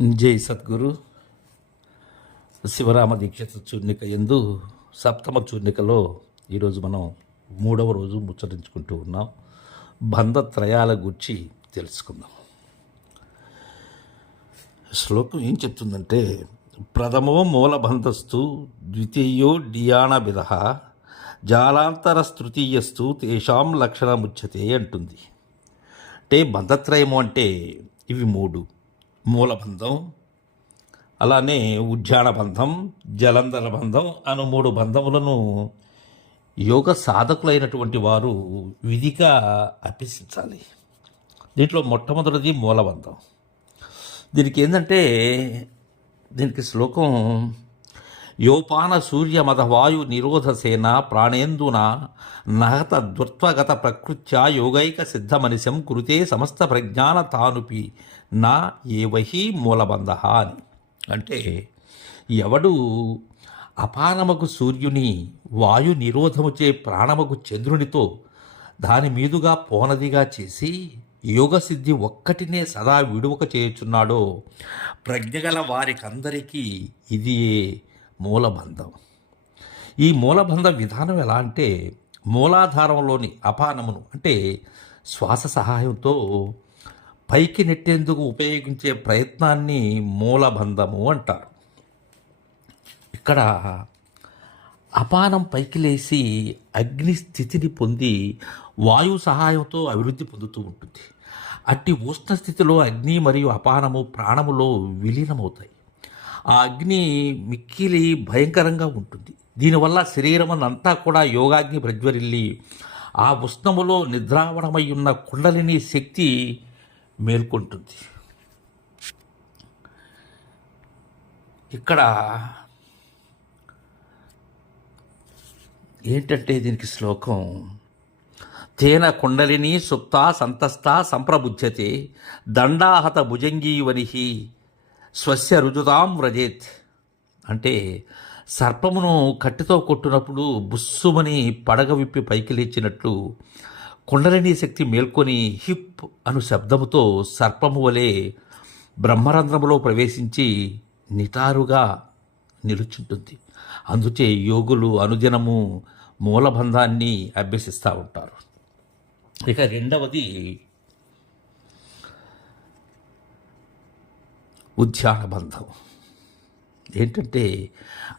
జై సద్గురు. శివరామ దీక్షిత చూర్ణిక ఎందు సప్తమ చూర్ణికలో ఈరోజు మనం మూడవ రోజు ముచ్చరించుకుంటూ ఉన్నాం. బంధత్రయాల గురించి తెలుసుకుందాం. శ్లోకం ఏం చెప్తుందంటే ప్రథమో మూలబంధస్తు ద్వితీయో డియాణ విధ జాలాంతర తృతీయస్తు తేషాం లక్షణముచ్యతే అంటుంది. అంటే బంధత్రయము అంటే ఇవి మూడు. మూలబంధం అలానే ఉద్యాన బంధం జలంధర బంధం అను మూడు బంధములను యోగ సాధకులైనటువంటి వారు విధిగా అభ్యసించాలి. దీంట్లో మొట్టమొదటిది మూలబంధం. దీనికి ఏంటంటే దీనికి శ్లోకం యోపాన సూర్య మదవాయు ప్రాణేందున నహత దుర్త్వగత ప్రకృత్యా యోగైక సిద్ధమనిశం కృతే సమస్త ప్రజ్ఞాన తానుపి నా ఏవహి మూలబంధ అని. అంటే ఎవడు అపానమకు సూర్యుని వాయు నిరోధముచే ప్రాణముకు చంద్రునితో దాని మీదుగా పోనదిగా చేసి యోగసిద్ధి ఒక్కటినే సదా విడువక చేయుచున్నాడో ప్రజ్ఞగల వారికందరికీ ఇది మూలబంధం. ఈ మూలబంధ విధానం ఎలా అంటే మూలాధారంలోని అపానమును అంటే శ్వాస సహాయంతో పైకి నెట్టేందుకు ఉపయోగించే ప్రయత్నాన్ని మూలబంధము అంటారు. ఇక్కడ అపానం పైకి లేచి అగ్ని స్థితిని పొంది వాయు సహాయంతో అభివృద్ధి పొందుతూ ఉంటుంది. అట్టి ఉష్ణ స్థితిలో అగ్ని మరియు అపానము ప్రాణములో విలీనమవుతాయి. ఆ అగ్ని మిక్కిలి భయంకరంగా ఉంటుంది. దీనివల్ల శరీరం అంతా కూడా యోగాగ్ని ప్రజ్వరిల్లి ఆ ఉష్ణములో నిద్రావణమై ఉన్న కుండలిని శక్తి మేల్కొంటుంది. ఇక్కడ ఏంటంటే దీనికి శ్లోకం తేన కుండలిని సుప్త సంతస్థ సంప్రబుధ్యతే దండాహత భుజంగీవనిహి స్వస్య రుజుతాం వ్రజేత్. అంటే సర్పమును కట్టితో కొట్టినప్పుడు బుస్సుమని పడగ విప్పి పైకి లేచినట్లు కుండలిని శక్తి మేల్కొని హిప్ అను శబ్దముతో సర్పము వలె బ్రహ్మరంధ్రములో ప్రవేశించి నిటారుగా నిలుచుంటుంది. అందుచే యోగులు అనుదినము మూలబంధాన్ని అభ్యసిస్తూ ఉంటారు. ఇక రెండవది ఉద్యాన బంధం ఏంటంటే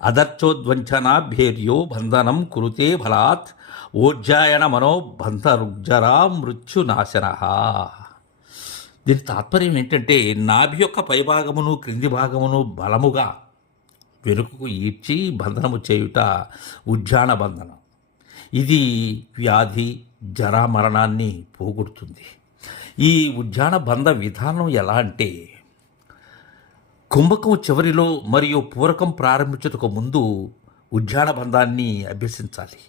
అదర్చోద్వంచనాభ్యేర్యో బంధనం కురుతే ఫలాత్ ఓజ్జాయన మనోబంధ రుగ్జరా మృత్యునాశన. దీని తాత్పర్యం ఏంటంటే నాభి యొక్క పైభాగమును క్రింది భాగమును బలముగా వెనుకకు ఈడ్చి బంధనము చేయుట ఉజ్జాన బంధనం. ఇది వ్యాధి జరా మరణాన్ని పోగొడుతుంది. ఈ ఉజ్జాన బంధ విధానం ఎలా అంటే కుంభకం చివరిలో మరియు పూరకం ప్రారంభించుటకు ముందు ఉజ్జాన బంధాన్ని అభ్యసించాలి.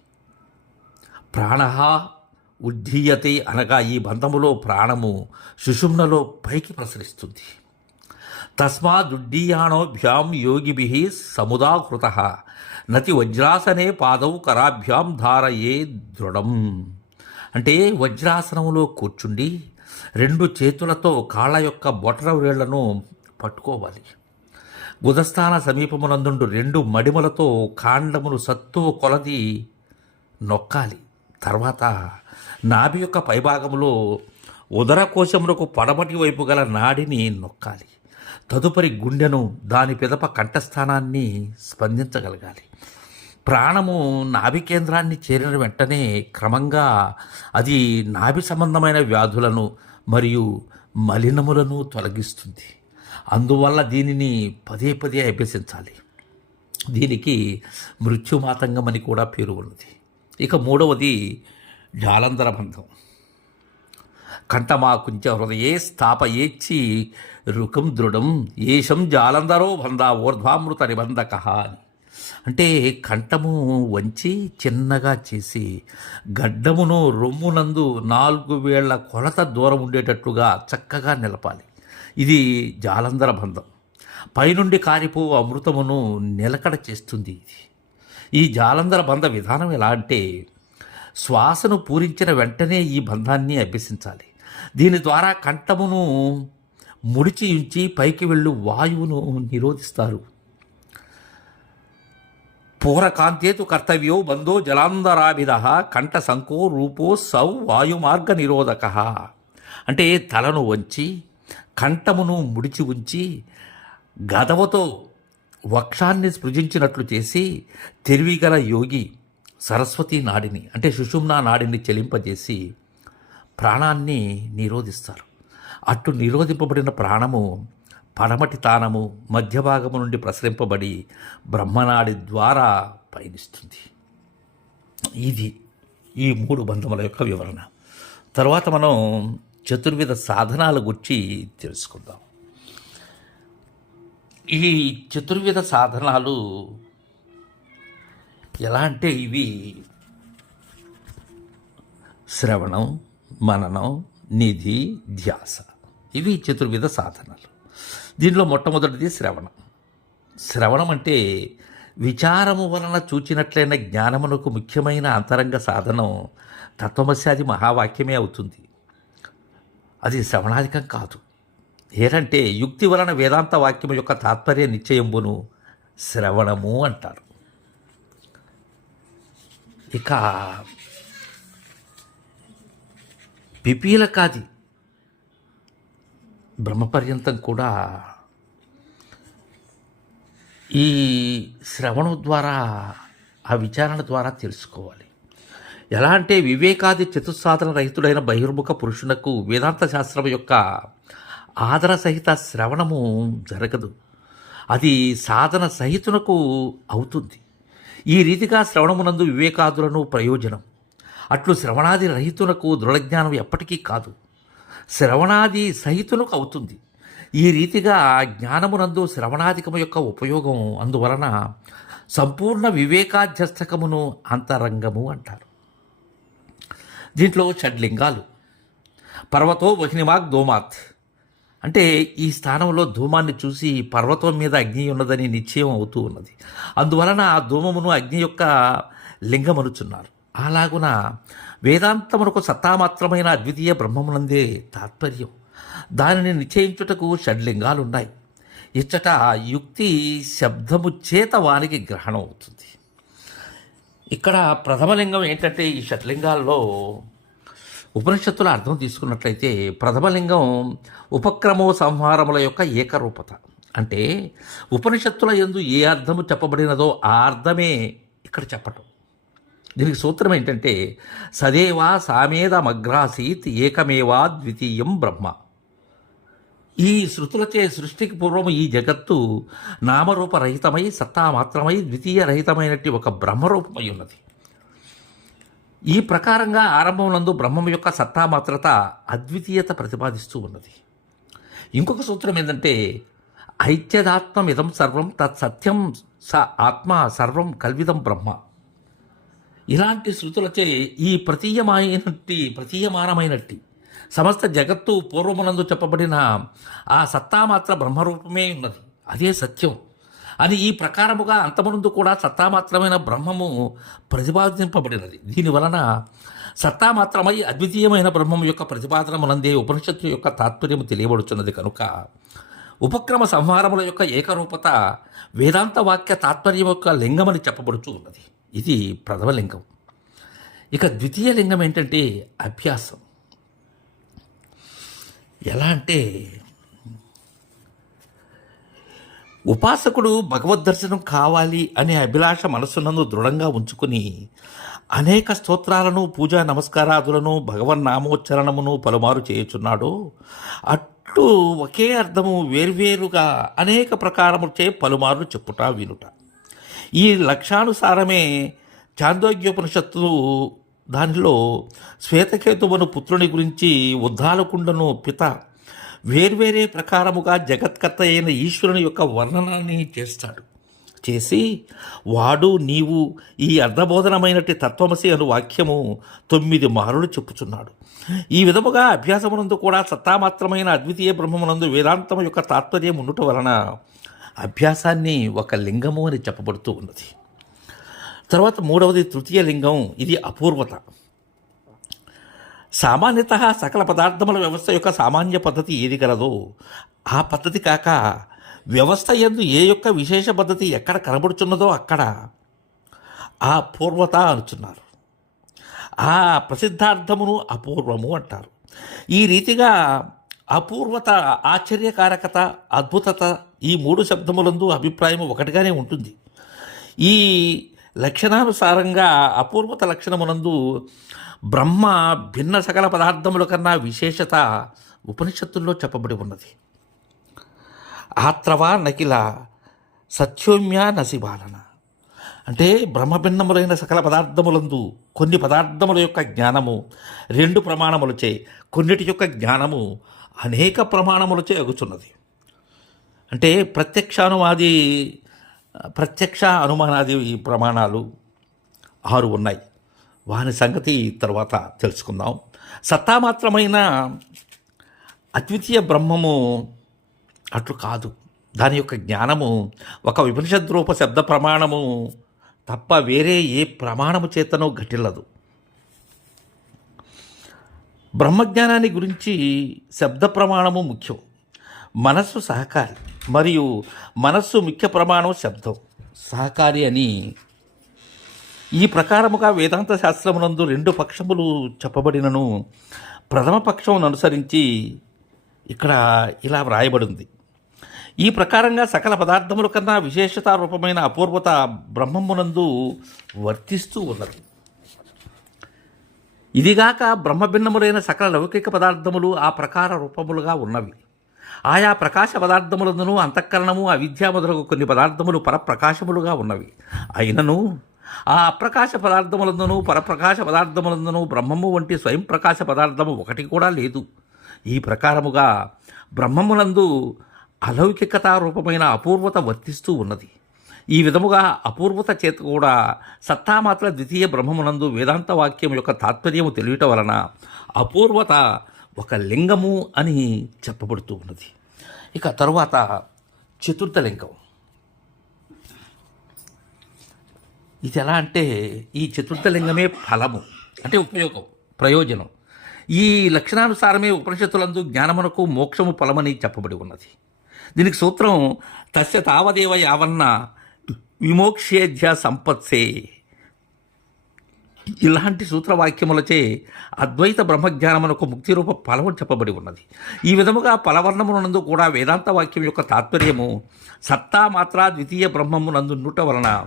ప్రాణ ఉద్ధీయతే అనగా ఈ బంధములో ప్రాణము సుషుమ్నలో పైకి ప్రసరిస్తుంది. తస్మాదుడ్డీయాణోభ్యాం యోగిభి సముదాకృత నతి వజ్రాసనే పాదౌ కరాభ్యాం ధారయే దృఢం. అంటే వజ్రాసనములో కూర్చుండి రెండు చేతులతో కాళ్ళ యొక్క బొటరవేళ్ళను పట్టుకోవాలి. గుదస్థాన సమీపమునందుండు రెండు మడిమలతో కాండమును సత్తు కొలది నొక్కాలి. తర్వాత నాభి యొక్క పైభాగంలో ఉదరకోశమునకు పడమటి వైపు గల నాడిని నొక్కాలి. తదుపరి గుండెను దాని పిదప కంఠస్థానాన్ని స్పందించగలగాలి. ప్రాణము నాభి కేంద్రాన్ని చేరిన వెంటనే క్రమంగా అది నాభి సంబంధమైన వ్యాధులను మరియు మలినములను తొలగిస్తుంది. అందువల్ల దీనిని పదే పదే అభ్యసించాలి. దీనికి మృత్యుమాతంగం అని కూడా పేరు ఉన్నది. ఇక మూడవది జాలంధర బంధం. కంఠమాకుంచ హృదయే స్థాపయేచ్చి రుకం దృఢం ఏషం జాలంధరో బంధ ఊర్ధ్వామృత నిబంధక అని. అంటే కంఠము వంచి చిన్నగా చేసి గడ్డమును రొమ్మునందు నాలుగు వేళ్ళ కొలత దూరం ఉండేటట్లుగా చక్కగా నిలపాలి. ఇది జాలంధర బంధం. పైనుండి కారిపో అమృతమును నిలకడ చేస్తుంది ఇది. ఈ జాలంధర బంధ విధానం ఎలా అంటే శ్వాసను పూరించిన వెంటనే ఈ బంధాన్ని అభ్యసించాలి. దీని ద్వారా కంఠమును ముడిచి ఉంచి పైకి వెళ్ళు వాయువును నిరోధిస్తారు. పూరకాంతేతు కర్తవ్యో బంధో జలాంధరాభిధ కంఠ సంకో రూపో సౌ వాయుమార్గ నిరోధక. అంటే తలను వంచి కంఠమును ముడిచి ఉంచి గదవతో వక్షాన్ని స్పృజించినట్లు చేసి తెలివిగల యోగి సరస్వతి నాడిని అంటే సుషుమ్నా నాడిని చెలింపజేసి ప్రాణాన్ని నిరోధిస్తారు. అట్టు నిరోధింపబడిన ప్రాణము పడమటి తానము మధ్య భాగము నుండి ప్రసరింపబడి బ్రహ్మనాడి ద్వారా పయనిస్తుంది. ఇది ఈ మూడు బంధముల యొక్క వివరణ. తర్వాత మనం చతుర్విధ సాధనాల గురించి తెలుసుకుందాం. ఈ చతుర్విధ సాధనాలు ఎలా అంటే ఇవి శ్రవణం మననం నిధి ధ్యాస. ఇవి చతుర్విధ సాధనలు. దీనిలో మొట్టమొదటిది శ్రవణం. శ్రవణం అంటే విచారము వలన చూచినట్లయిన జ్ఞానమునకు ముఖ్యమైన అంతరంగ సాధనం తత్వమశాది మహావాక్యమే అవుతుంది. అది శ్రవణాధికం కాదు. ఏదంటే యుక్తి వలన వేదాంత వాక్యం యొక్క తాత్పర్య నిశ్చయంబును శ్రవణము అంటారు. ఇక పిపీలకాది బ్రహ్మపర్యంతం కూడా ఈ శ్రవణం ద్వారా ఆ విచారణ ద్వారా తెలుసుకోవాలి. ఎలా అంటే వివేకాది చతుస్సాధన రహితుడైన బహిర్ముఖ పురుషునకు వేదాంత శాస్త్రం యొక్క ఆదర సహిత శ్రవణము జరగదు. అది సాధన సహితునకు అవుతుంది. ఈ రీతిగా శ్రవణమునందు వివేకాదులను ప్రయోజనం. అట్లు శ్రవణాది రహితునకు దృఢజ్ఞానం ఎప్పటికీ కాదు. శ్రవణాది సహితునకు అవుతుంది. ఈ రీతిగా జ్ఞానమునందు శ్రవణాధికము యొక్క ఉపయోగం అందువలన సంపూర్ణ వివేకాధ్యస్తకమును అంతరంగము అంటారు. దీంట్లో షడ్లింగాలు. పర్వతో వహినివాగ్ దోమాత్ అంటే ఈ స్థానంలో ధూమాన్ని చూసి పర్వతం మీద అగ్ని ఉన్నదని నిశ్చయం అవుతూ ఉన్నది. అందువలన ఆ ధూమమును అగ్ని యొక్క లింగమనుచున్నారు. అలాగున వేదాంతమునకు సత్తామాత్రమైన అద్వితీయ బ్రహ్మమునందే తాత్పర్యం. దానిని నిశ్చయించుటకు షడ్లింగాలున్నాయి. ఇచ్చట యుక్తి శబ్దము చేత వానికి గ్రహణం అవుతుంది ఇక్కడ ప్రథమలింగం ఏంటంటే ఈ షట్లింగాల్లో ఉపనిషత్తుల అర్థం తీసుకున్నట్లయితే ప్రథమలింగం ఉపక్రమో సంహారముల యొక్క ఏకరూపత. అంటే ఉపనిషత్తుల ఎందు ఏ అర్థము చెప్పబడినదో ఆ అర్థమే ఇక్కడ చెప్పటం. దీనికి సూత్రం ఏంటంటే సదేవా సామేదమగ్రాసీత్ ఏకమేవా ద్వితీయం బ్రహ్మ. ఈ శృతులచే సృష్టికి పూర్వము ఈ జగత్తు నామరూపరహితమై సత్తామాత్రమై ద్వితీయ రహితమైనట్టి ఒక బ్రహ్మరూపమై ఉన్నది. ఈ ప్రకారంగా ఆరంభమునందు బ్రహ్మం యొక్క సత్తామాత్రత అద్వితీయత ప్రతిపాదిస్తూ ఉన్నది. ఇంకొక సూత్రం ఏంటంటే ఐత్యదాత్మమిదం సర్వం తత్ సత్యం స ఆత్మ సర్వం కల్విదం బ్రహ్మ. ఇలాంటి శృతులచే ఈ ప్రతీయమైనట్టి ప్రతీయమానమైనట్టి సమస్త జగత్తు పూర్వమునందు చెప్పబడిన ఆ సత్తామాత్ర బ్రహ్మరూపమే ఉన్నది. అదే సత్యం. అని ఈ ప్రకారముగా అంతమునందు కూడా సత్తామాత్రమైన బ్రహ్మము ప్రతిపాదింపబడినది. దీని వలన సత్తామాత్రమై అద్వితీయమైన బ్రహ్మం యొక్క ప్రతిపాదనమునందే ఉపనిషత్తు యొక్క తాత్పర్యము తెలియబడుచున్నది కనుక ఉపక్రమ సంహారముల యొక్క ఏకరూపత వేదాంత వాక్య తాత్పర్యం యొక్క లింగమని చెప్పబడుచు ఉన్నది. ఇది ప్రథమ లింగం. ఇక ద్వితీయ లింగం ఏంటంటే అభ్యాసం. ఎలా అంటే ఉపాసకుడు భగవద్ దర్శనం కావాలి అనే అభిలాష మనస్సునందు దృఢంగా ఉంచుకుని అనేక స్తోత్రాలను పూజా నమస్కారాదులను భగవన్ నామోచ్చరణమును పలుమారు చేయుచున్నాడు అట్లు ఒకే అర్థము వేర్వేరుగా అనేక ప్రకారముచే పలుమార్లు చెప్పుట వినుట ఈ లక్ష్యానుసారమే చాందోగ్యోపనిషత్తు దానిలో శ్వేతకేతువును పుత్రుని గురించి ఉద్దాలకుండను పిత వేర్వేరే ప్రకారముగా జగత్కర్త అయిన ఈశ్వరుని యొక్క వర్ణనాన్ని చేస్తాడు. చేసి వాడు నీవు ఈ అర్ధబోధనమైనటి తత్వమసి అను వాక్యము తొమ్మిది మారులు చెప్పుచున్నాడు. ఈ విధముగా అభ్యాసమునందు కూడా సత్తామాత్రమైన అద్వితీయ బ్రహ్మమునందు వేదాంతము యొక్క తాత్పర్యం ఉండటం వలన అభ్యాసాన్ని ఒక లింగము అని చెప్పబడుతూ ఉన్నది. తర్వాత మూడవది తృతీయ లింగం. ఇది అపూర్వత. సామాన్యత సకల పదార్థముల వ్యవస్థ యొక్క సామాన్య పద్ధతి ఏది కలదో ఆ పద్ధతి కాక వ్యవస్థ ఎందు ఏ యొక్క విశేష పద్ధతి ఎక్కడ కనబడుచున్నదో అక్కడ ఆ పూర్వత అనుచున్నారు. ఆ ప్రసిద్ధార్థమును అపూర్వము అంటారు. ఈ రీతిగా అపూర్వత ఆశ్చర్యకారకత అద్భుతత ఈ మూడు శబ్దములందు అభిప్రాయం ఒకటిగానే ఉంటుంది. ఈ లక్షణానుసారంగా అపూర్వత లక్షణమునందు బ్రహ్మ భిన్న సకల పదార్థముల కన్నా విశేషత ఉపనిషత్తుల్లో చెప్పబడి ఉన్నది. ఆత్రవా నకిల సత్యోమ్య నసిబాలన. అంటే బ్రహ్మభిన్నములైన సకల పదార్థములందు కొన్ని పదార్థముల యొక్క జ్ఞానము రెండు ప్రమాణములచే కొన్నిటి యొక్క జ్ఞానము అనేక ప్రమాణములచే అగుచున్నది. అంటే ప్రత్యక్షానువాది ప్రత్యక్ష అనుమానాది ఈ ప్రమాణాలు ఆరు ఉన్నాయి. వాని సంగతి తర్వాత తెలుసుకుందాం. సత్తామాత్రమైన అద్వితీయ బ్రహ్మము అట్లు కాదు. దాని యొక్క జ్ఞానము ఒక విపనిషద్రూప శబ్ద ప్రమాణము తప్ప వేరే ఏ ప్రమాణము చేతనో గటిల్లదు బ్రహ్మజ్ఞానాన్ని గురించి శబ్ద ప్రమాణము ముఖ్యం. మనస్సు సహకారి. మరియు మనస్సు ముఖ్య ప్రమాణం శబ్దం. సహకారి అని ఈ ప్రకారముగా వేదాంత శాస్త్రమునందు రెండు పక్షములు చెప్పబడినను ప్రథమ పక్షమును అనుసరించి ఇక్కడ ఇలా వ్రాయబడింది. ఈ ప్రకారంగా సకల పదార్థముల కన్నా విశేషత రూపమైన అపూర్వత బ్రహ్మమునందు వర్తిస్తూ ఉన్నది. ఇదిగాక బ్రహ్మభిన్నములైన సకల లౌకిక పదార్థములు ఆ ప్రకార రూపములుగా ఉన్నవి. ఆయా ప్రకాశ పదార్థములందును అంతఃకరణము అవిద్య మొదలగు కొన్ని పదార్థములు పరప్రకాశములుగా ఉన్నవి. అయినను ఆ అప్రకాశ పదార్థములందును పరప్రకాశ పదార్థములందును బ్రహ్మము వంటి స్వయం ప్రకాశ పదార్థము ఒకటి కూడా లేదు. ఈ ప్రకారముగా బ్రహ్మమునందు అలౌకికతా రూపమైన అపూర్వత వర్తిస్తూ ఉన్నది. ఈ విధముగా అపూర్వత చేత కూడా సత్తామాత్ర ద్వితీయ బ్రహ్మమునందు వేదాంత వాక్యం యొక్క తాత్పర్యము తెలియటం వలన అపూర్వత ఒక లింగము అని చెప్పబడుతూ ఉన్నది. ఇక తరువాత చతుర్థ లింగం. ఇది ఎలా అంటే ఈ చతుర్థ లింగమే ఫలము అంటే ఉపయోగం ప్రయోజనం. ఈ లక్షణానుసారమే ఉపనిషత్తులందు జ్ఞానమునకు మోక్షము ఫలమని చెప్పబడి ఉన్నది. దీనికి సూత్రం తస్య తావదేవ యావన్న విమోక్షేధ్య సంపత్సే ఇలాంటి సూత్రవాక్యములచే అద్వైత బ్రహ్మజ్ఞానమునకు ముక్తిరూప ఫలము చెప్పబడి ఉన్నది. ఈ విధముగా ఫలవర్ణమునందు కూడా వేదాంత వాక్యం యొక్క తాత్పర్యము సత్తా మాత్ర ద్వితీయ బ్రహ్మమునందు నుండుట వలన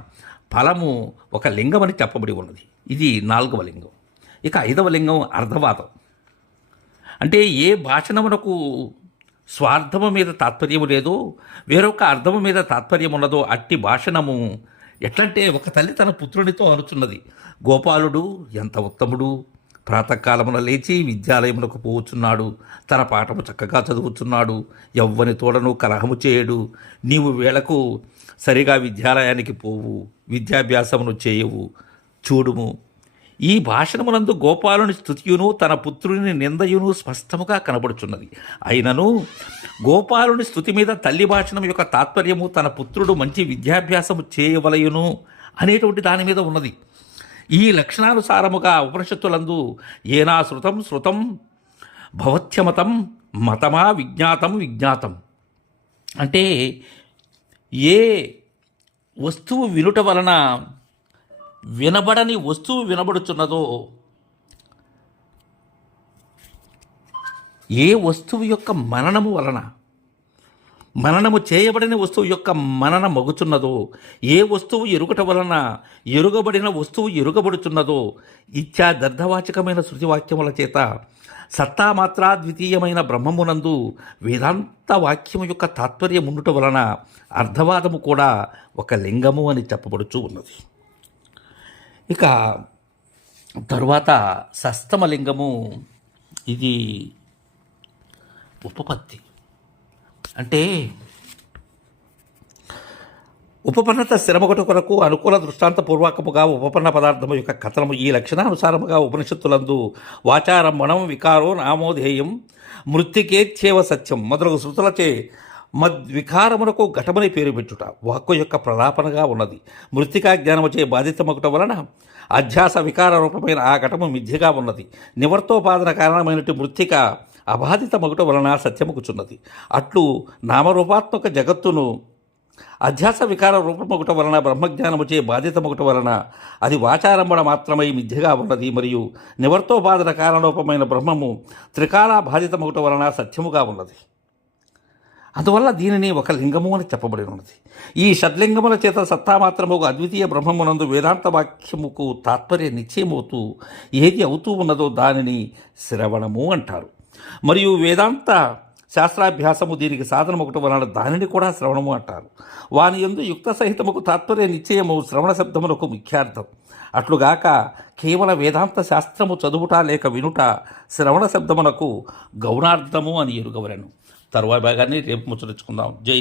ఫలము ఒక లింగమని చెప్పబడి ఉన్నది. ఇది నాలుగవ లింగం. ఇక ఐదవ లింగం అర్ధవాదం. అంటే ఏ భాషణమునకు స్వార్థము మీద తాత్పర్యము లేదో వేరొక అర్థము మీద తాత్పర్యం ఉన్నదో అట్టి భాషణము ఎట్లంటే ఒక తల్లి తన పుత్రునితో అనుచున్నది. గోపాలుడు ఎంత ఉత్తముడు. ప్రాతకాలమున లేచి విద్యాలయమునకు పోవచ్చున్నాడు తన పాఠము చక్కగా చదువుచున్నాడు. ఎవ్వని తోడను కలహము చేయడు. నీవు వేళకు సరిగా విద్యాలయానికి పోవు. విద్యాభ్యాసమును చేయవు. చూడుము. ఈ భాషణమునందు గోపాలుని స్థుతియును తన పుత్రుని నిందయును స్పష్టముగా కనబడుచున్నది. అయినను గోపాలుని స్థుతి మీద తల్లి భాషణం యొక్క తాత్పర్యము తన పుత్రుడు మంచి విద్యాభ్యాసము చేయవలయును అనేటువంటి దాని మీద ఉన్నది. ఈ లక్షణానుసారముగా ఉపనిషత్తులందు ఏనా శృతం శృతం భవత్యమతం మతమా విజ్ఞాతం విజ్ఞాతం. అంటే ఏ వస్తువు వినుట వలన వినబడని వస్తువు వినబడుచున్నదో ఏ వస్తువు యొక్క మననము వలన మననము చేయబడిన వస్తువు యొక్క మనన మగుచున్నదో ఏ వస్తువు ఎరుగట వలన ఎరుగబడిన వస్తువు ఎరుగబడుచున్నదో ఇచ్చా దర్ధవాచకమైన శృతివాక్యముల చేత సత్తామాత్రా ద్వితీయమైన బ్రహ్మమునందు వేదాంత వాక్యము యొక్క తాత్పర్యం ఉండుట వలన అర్ధవాదము కూడా ఒక లింగము అని చెప్పబడుచు ఉన్నది. ఇక తరువాత సస్తమలింగము ఇది ఉపపత్తి. అంటే ఉపపన్నత శ్రమగొట కొరకు అనుకూల దృష్టాంతపూర్వకముగా ఉపపన్న పదార్థము యొక్క కథనము ఈ లక్షణానుసారముగా ఉపనిషత్తులందు వాచారంభణం వికారో నామోధేయం మృత్తికేచ్చేవ సత్యం మొదలగు శృతులచే మద్వికారమునకు ఘటమని పేరు పెట్టుట వాక్కు యొక్క ప్రలాపనగా ఉన్నది. మృతికా జ్ఞానముచే బాధితమగటం వలన అధ్యాస వికార రూపమైన ఆ ఘటము మిథ్యగా ఉన్నది. నివర్తోపాదన కారణమైనటి మృత్తిక అబాధిత మగుట వలన సత్యముకుచున్నది అట్లు నామరూపాత్మక జగత్తును అధ్యాస వికార రూపమొకట వలన బ్రహ్మజ్ఞానముచే బాధితమొకట వలన అది వాచారంభణ మాత్రమై మిథ్యగా ఉన్నది మరియు నివర్తోపాదన కారణరూపమైన బ్రహ్మము త్రికాల బాధితమొకట వలన సత్యముగా ఉన్నది. అందువల్ల దీనిని ఒక లింగము అని చెప్పబడి ఉన్నది. ఈ షడ్లింగముల చేత సత్తామాత్రము ఒక అద్వితీయ బ్రహ్మమునందు వేదాంత వాక్యముకు తాత్పర్య నిశ్చయమవుతూ ఏది అవుతూ ఉన్నదో దానిని శ్రవణము అంటారు. మరియు వేదాంత శాస్త్రాభ్యాసము దీనికి సాధనం ఒకటి వలన దానిని కూడా శ్రవణము అంటారు. వాని ఎందు యుక్త సహితముకు తాత్పర్య నిశ్చయము శ్రవణ శబ్దములకు ముఖ్యార్థం. అట్లుగాక కేవల వేదాంత శాస్త్రము చదువుట లేక వినుట శ్రవణ శబ్దమునకు గౌణార్థము అని ఎరుగవలను. తరువాయి భాగాన్ని రేపు ముచ్చరించుకుందాం జై